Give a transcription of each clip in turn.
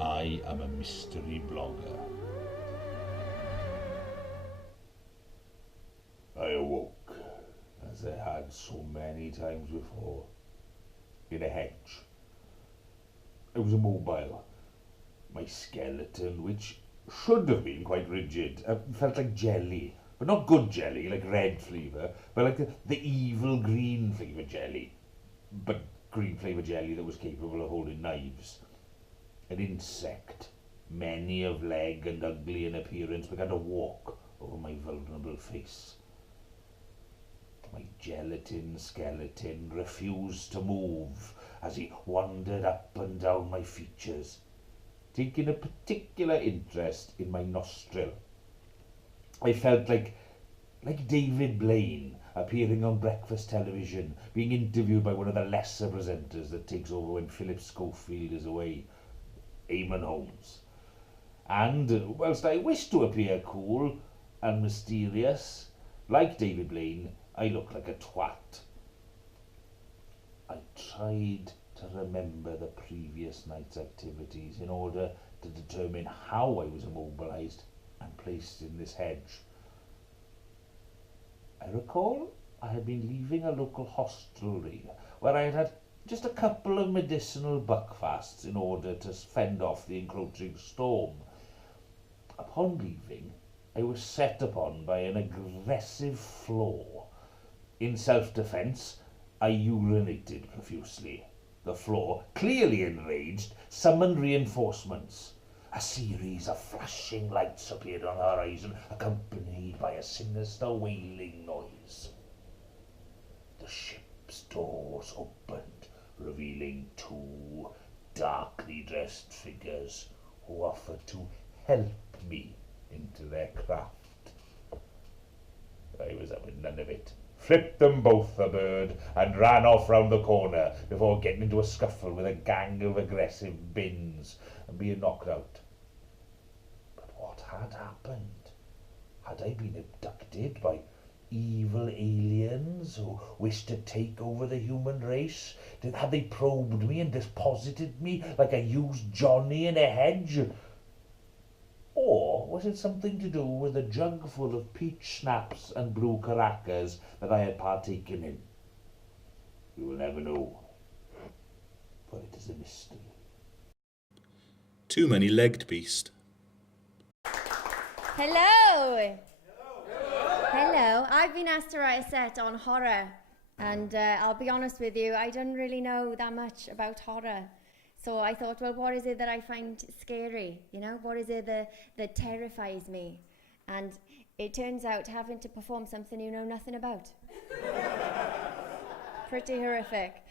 I am a mystery blogger. I awoke, as I had so many times before, in a hedge. I was immobile. My skeleton, which should have been quite rigid, felt like jelly. But not good jelly, like red flavour, but like the evil green flavour jelly. But green flavour jelly that was capable of holding knives. An insect, many of leg and ugly in appearance, began to walk over my vulnerable face. My gelatin skeleton refused to move as he wandered up and down my features, taking a particular interest in my nostril. I felt like David Blaine appearing on breakfast television, being interviewed by one of the lesser presenters that takes over when Philip Schofield is away, Eamon Holmes. And whilst I wished to appear cool and mysterious, like David Blaine, I looked like a twat. I tried to remember the previous night's activities in order to determine how I was immobilised and placed in this hedge. I recall I had been leaving a local hostelry where I had had just a couple of medicinal buckfasts in order to fend off the encroaching storm. Upon leaving, I was set upon by an aggressive flaw. In self-defence, I urinated profusely. The flaw, clearly enraged, summoned reinforcements. A series of flashing lights appeared on the horizon, accompanied by a sinister wailing noise. The ship's doors opened, revealing two darkly dressed figures who offered to help me into their craft. I was having none of it. Flipped them both a bird and ran off round the corner before getting into a scuffle with a gang of aggressive bins and being knocked out. But what had happened? Had I been abducted by evil aliens who wished to take over the human race? Had they probed me and deposited me like a used Johnny in a hedge? Or was it something to do with a jug full of peach schnapps and blue caracas that I had partaken in? We will never know, for it is a mystery. Too many-legged beast. Hello! Hello. I've been asked to write a set on horror, and I'll be honest with you, I don't really know that much about horror. So I thought, well, what is it that I find scary? You know, what is it that terrifies me? And it turns out having to perform something you know nothing about. Pretty horrific.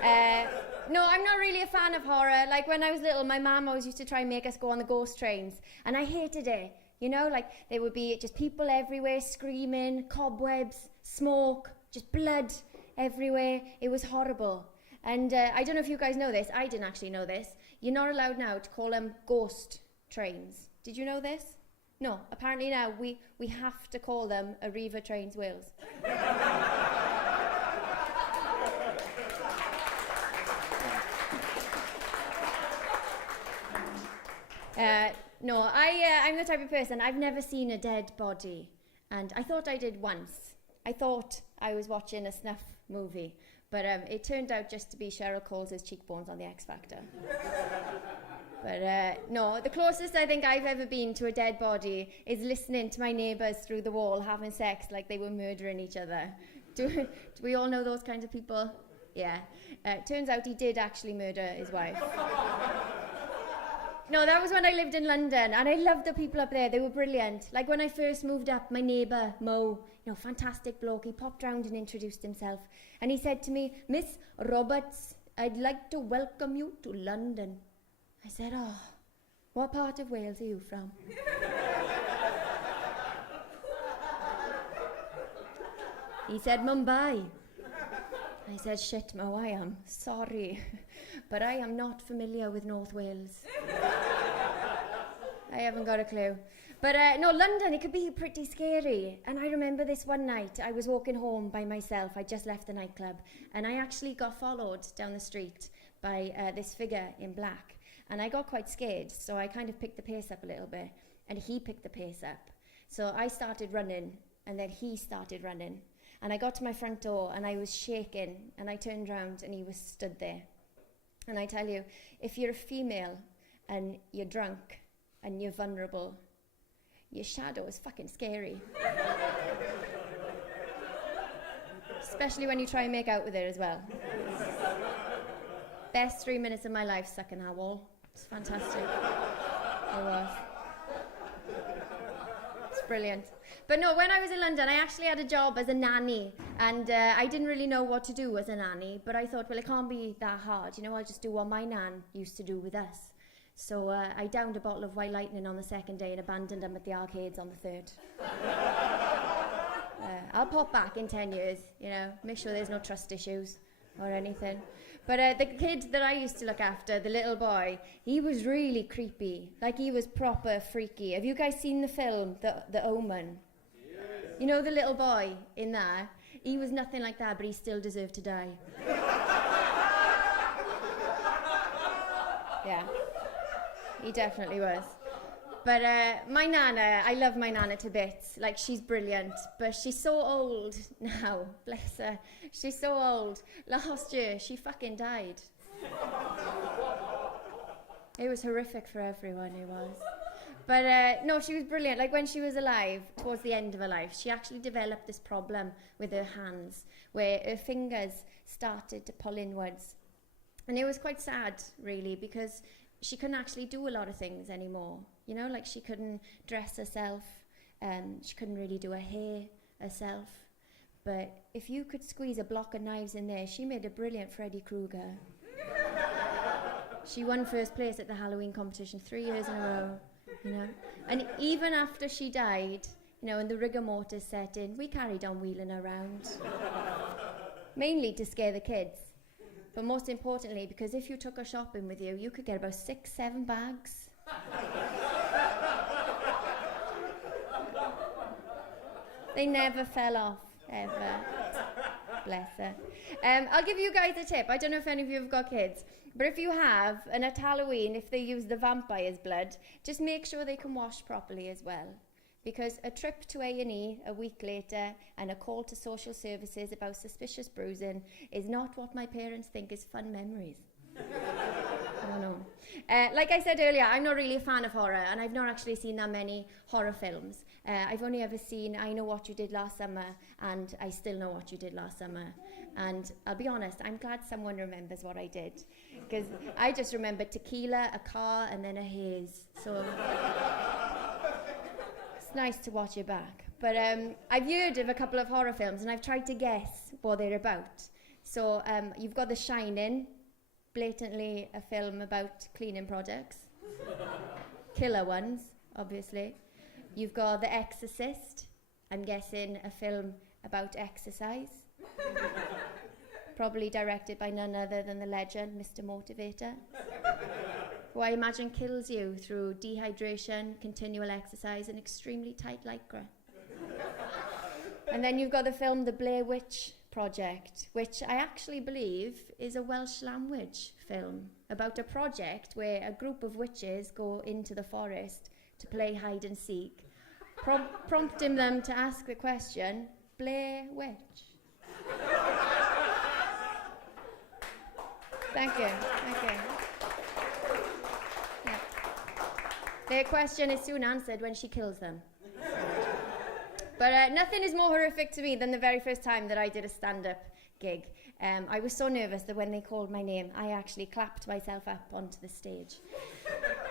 No, I'm not really a fan of horror. Like when I was little, my mum always used to try and make us go on the ghost trains, and I hated it. You know, like there would be just people everywhere screaming, cobwebs, smoke, just blood everywhere. It was horrible. And I don't know if you guys know this. I didn't actually know this. You're not allowed now to call them ghost trains. Did you know this? No. Apparently now we have to call them Arriva Trains Wales. No, I'm the type of person, I've never seen a dead body. And I thought I did once. I thought I was watching a snuff movie. But it turned out just to be Cheryl Cole's cheekbones on the X Factor. But no, the closest I think I've ever been to a dead body is listening to my neighbours through the wall having sex like they were murdering each other. Do we all know those kinds of people? Yeah. Turns out he did actually murder his wife. No, that was when I lived in London, and I loved the people up there. They were brilliant. Like when I first moved up, my neighbour, Mo, fantastic bloke, he popped round and introduced himself. And he said to me, "Miss Roberts, I'd like to welcome you to London." I said, "Oh, what part of Wales are you from?" He said, "Mumbai." I said, "Shit, Mo, I am sorry, but I am not familiar with North Wales." I haven't got a clue. But no, London, it could be pretty scary. And I remember this one night, I was walking home by myself. I just left the nightclub. And I actually got followed down the street by this figure in black. And I got quite scared, so I kind of picked the pace up a little bit, and he picked the pace up. So I started running, and then he started running. And I got to my front door, and I was shaking, and I turned around, and he was stood there. And I tell you, if you're a female, and you're drunk, and you're vulnerable, your shadow is fucking scary. Especially when you try and make out with it as well. Best 3 minutes of my life sucking that wall. It's fantastic. It was. It's brilliant. But no, when I was in London, I actually had a job as a nanny, and I didn't really know what to do as a nanny, but I thought, well, it can't be that hard. You know, I'll just do what my nan used to do with us. So I downed a bottle of White Lightning on the second day and abandoned them at the arcades on the third. I'll pop back in 10 years, you know, make sure there's no trust issues or anything. But the kid that I used to look after, the little boy, he was really creepy. Like, he was proper freaky. Have you guys seen the film, The Omen? Yes. You know the little boy in there? He was nothing like that, but he still deserved to die. Yeah, he definitely was. But my nana, I love my nana to bits. Like, she's brilliant, but she's so old now, bless her. She's so old. Last year, she fucking died. It was horrific for everyone, it was. But no, she was brilliant. Like, when she was alive, towards the end of her life, she actually developed this problem with her hands, where her fingers started to pull inwards. And it was quite sad, really, because she couldn't actually do a lot of things anymore. You know, like, she couldn't dress herself, she couldn't really do her hair herself. But if you could squeeze a block of knives in there, she made a brilliant Freddy Krueger. She won first place at the Halloween competition 3 years in a row, you know. And even after she died, you know, and the rigor mortis set in, we carried on wheeling her around. Mainly to scare the kids. But most importantly, because if you took her shopping with you, you could get about 6-7 bags. They never fell off, ever. Bless her. I'll give you guys a tip. I don't know if any of you have got kids, but if you have, and at Halloween, if they use the vampire's blood, just make sure they can wash properly as well. Because a trip to A&E a week later and a call to social services about suspicious bruising is not what my parents think is fun memories. No. Like I said earlier, I'm not really a fan of horror, and I've not actually seen that many horror films. I've only ever seen I Know What You Did Last Summer and I Still Know What You Did Last Summer. And I'll be honest, I'm glad someone remembers what I did, because I just remember tequila, a car, and then a haze. So it's nice to watch it back. But I've heard of a couple of horror films, and I've tried to guess what they're about. So you've got The Shining, blatantly a film about cleaning products. Killer ones, obviously. You've got The Exorcist, I'm guessing a film about exercise. Probably directed by none other than the legend, Mr. Motivator, who I imagine kills you through dehydration, continual exercise, and extremely tight lycra. And then you've got the film The Blair Witch Project, which I actually believe is a Welsh language film about a project where a group of witches go into the forest to play hide and seek, prompting them to ask the question, Blair Witch. Thank you. Yeah. Their question is soon answered when she kills them. But nothing is more horrific to me than the very first time that I did a stand-up gig. I was so nervous that when they called my name, I actually clapped myself up onto the stage.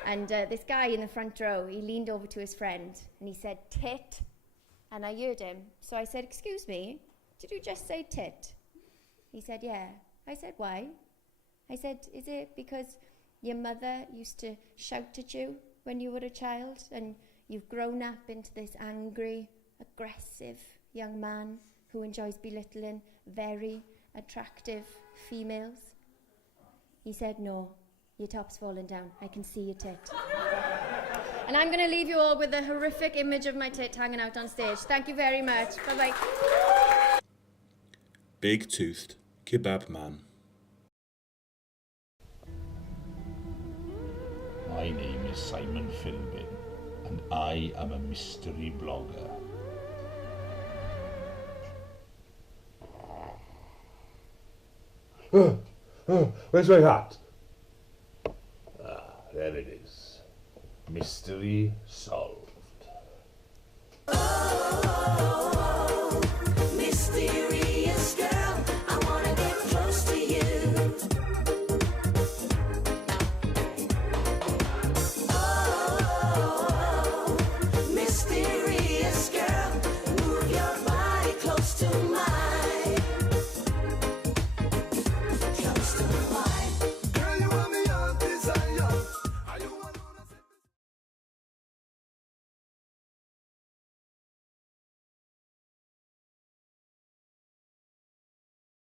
And this guy in the front row, he leaned over to his friend and he said, tit. And I heard him. So I said, excuse me, did you just say tit? He said, yeah. I said, why? I said, is it because your mother used to shout at you when you were a child and you've grown up into this angry, aggressive young man who enjoys belittling very attractive females? He said, no, your top's falling down. I can see your tit. And I'm going to leave you all with a horrific image of my tit hanging out on stage. Thank you very much. Bye-bye. Big-toothed kebab man. My name is Simon Philbin, and I am a mystery blogger. Where's my hat? Ah, there it is. Mystery solved. Mystery